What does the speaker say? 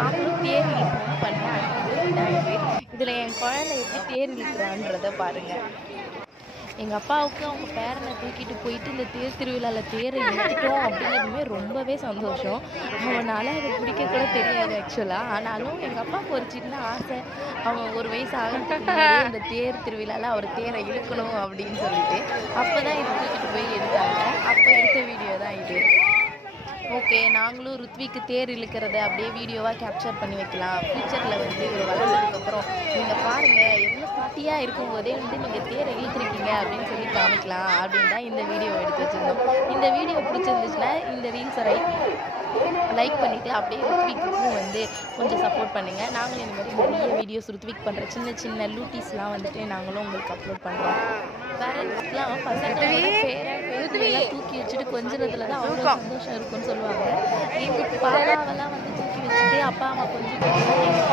நாங்களும் தேர் இழுப்போம்னு பண்ண அடுத்தது தான் இது. இதில் என் குழந்தை எப்படி தேர் இழுக்கிறான்றத பாருங்கள். எங்கள் அப்பாவுக்கு அவங்க பேரனை தூக்கிட்டு போயிட்டு இந்த தேர் திருவிழாவில் தேரை இழுத்துட்டோம் அப்படின்னதுமே ரொம்பவே சந்தோஷம். அவனால் அதை பிடிக்க கூட தெரியாது ஆக்சுவலாக. ஆனாலும் எங்கள் அப்பாவுக்கு ஒரு சின்ன ஆசை, அவன் ஒரு வயசு ஆகிறதுக்கு முன்னாடியே இந்த தேர் திருவிழாவில் அவர் தேரை இழுக்கணும் அப்படின்னு சொல்லிட்டு அப்போ தான் இதை தூக்கிட்டு போய் எடுத்தாங்க. அப்போ எடுத்த வீடியோ தான் இது. ஓகே, நாங்களும் ருத்விக்கு தேர் இழுக்கிறத அப்படியே வீடியோவாக கேப்சர் பண்ணி வைக்கலாம். ஃப்யூச்சரில் வந்து இவர் வளர்ந்ததுக்கப்புறம் நீங்கள் பாருங்கள் எவ்வளோ பாட்டியாக இருக்கும்போதே வந்து நீங்கள் தேரை இழுத்துருக்கீங்க அப்படின்னு சொல்லி காமிக்கலாம் அப்படின்னு தான் இந்த வீடியோ எடுத்து வச்சுருந்தோம். இந்த வீடியோ பிடிச்சிருந்துச்சுன்னா இந்த ரீல்ஸை லைக் பண்ணிவிட்டு அப்படியே ருத்விக்கும் வந்து கொஞ்சம் சப்போர்ட் பண்ணுங்கள். நாங்களும் இந்த மாதிரி நிறைய வீடியோஸ் ருத்விக் பண்ணுற சின்ன சின்ன லூட்டிஸ்லாம் வந்துட்டு நாங்களும் உங்களுக்கு அப்லோட் பண்ணுறோம். பேரண்ட்ஸ்லாம் பசங்களோட பேரெல்லாம் தூக்கி வச்சுட்டு கொஞ்சிறதுல தான் அவ்வளோ சந்தோஷம் இருக்குன்னு சொல்லுவாங்க. எங்கள் பாப்பாவெல்லாம் வந்து தூக்கி வச்சுட்டு அப்பா அம்மா கொஞ்சம்